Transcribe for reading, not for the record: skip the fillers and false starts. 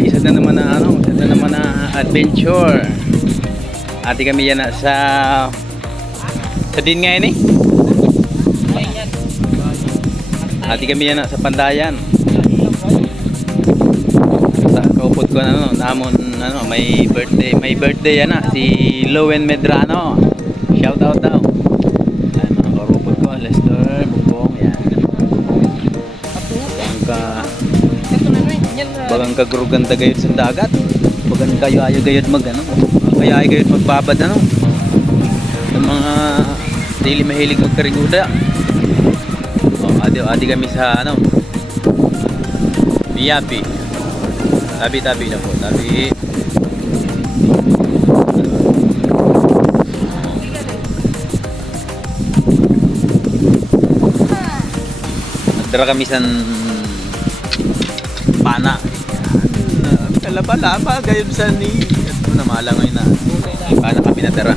Isa na naman na isa na naman na adventure. Ati kami yan sa din nga yun eh. Ati kami yan sa Pandayan. Sa kaupod ko namon may birthday yan si Lowen Medrano. Shout out daw. Ay, mga kaupod ko, Lester, Bubong yan. Bagang kaguruganda gayud sa dagat. Bagang kayo ayo gayud kaya ay gayud magbabad ng mga dili mahilig magkariguda. Adi kami sa Miyapi. Tabi na po. Tabi. Nagdara kami sa pana. Laba-laba gayon sa ni ito na malangoy na pana kami natara.